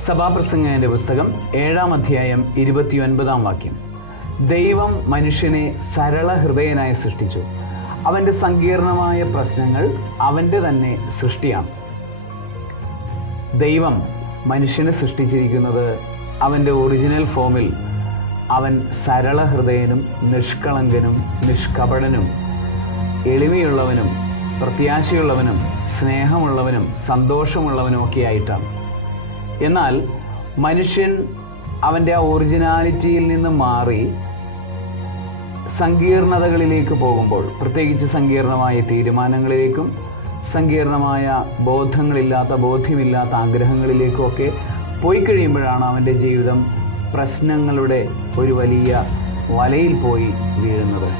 സഭാപ്രസംഗന്റെ പുസ്തകം ഏഴാം അധ്യായം ഇരുപത്തിയൊൻപതാം വാക്യം. ദൈവം മനുഷ്യനെ സരള ഹൃദയനായി സൃഷ്ടിച്ചു. അവന്റെ സങ്കീർണമായ പ്രശ്നങ്ങൾ അവന്റെ തന്നെ സൃഷ്ടിയാണ്. ദൈവം മനുഷ്യനെ സൃഷ്ടിച്ചിരിക്കുന്നത് അവന്റെ ഒറിജിനൽ ഫോമിൽ അവൻ സരള ഹൃദയനും നിഷ്കളങ്കനും നിഷ്കപടനും എളിമയുള്ളവനും പ്രത്യാശയുള്ളവനും സ്നേഹമുള്ളവനും സന്തോഷമുള്ളവനും ഒക്കെ ആയിട്ടാണ്. എന്നാൽ മനുഷ്യൻ അവന്റെ ആ ഒറിജിനാലിറ്റിയിൽ നിന്ന് മാറി സങ്കീർണതകളിലേക്ക് പോകുമ്പോൾ പ്രത്യേകിച്ച് സങ്കീർണമായ തീരുമാനങ്ങളിലേക്കും സങ്കീർണമായ ബോധങ്ങളില്ലാത്ത ബോധ്യമില്ലാത്ത ആഗ്രഹങ്ങളിലേക്കും ഒക്കെ പോയി കഴിയുമ്പോഴാണ് അവന്റെ ജീവിതം പ്രശ്നങ്ങളുടെ ഒരു വലിയ വലയിൽ പോയി വീഴുന്നത്.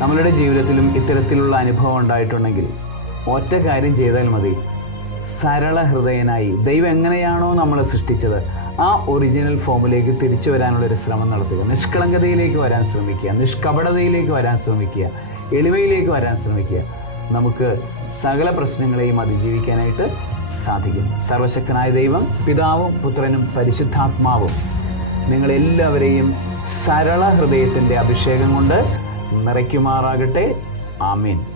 നമ്മളുടെ ജീവിതത്തിലും ഇത്തരത്തിലുള്ള അനുഭവം ഉണ്ടായിട്ടുണ്ടെങ്കിൽ ഒറ്റ കാര്യം ചെയ്താൽ മതി. സരള ഹൃദയനായി. ദൈവം എങ്ങനെയാണോ നമ്മളെ സൃഷ്ടിച്ചത് ആ ഒറിജിനൽ ഫോമിലേക്ക് തിരിച്ചു വരാനുള്ളൊരു ശ്രമം നടത്തുക. നിഷ്കളങ്കതയിലേക്ക് വരാൻ ശ്രമിക്കുക നിഷ്കപടതയിലേക്ക് വരാൻ ശ്രമിക്കുക എളിമയിലേക്ക് വരാൻ ശ്രമിക്കുക. നമുക്ക് സകല പ്രശ്നങ്ങളെയും അതിജീവിക്കാനായിട്ട് സാധിക്കും സർവശക്തനായ ദൈവം പിതാവും പുത്രനും പരിശുദ്ധാത്മാവും നിങ്ങളെല്ലാവരെയും സരള ഹൃദയത്തിന്റെ അഭിഷേകം കൊണ്ട് നിറയ്ക്കുമാറാകട്ടെ. ആമീൻ.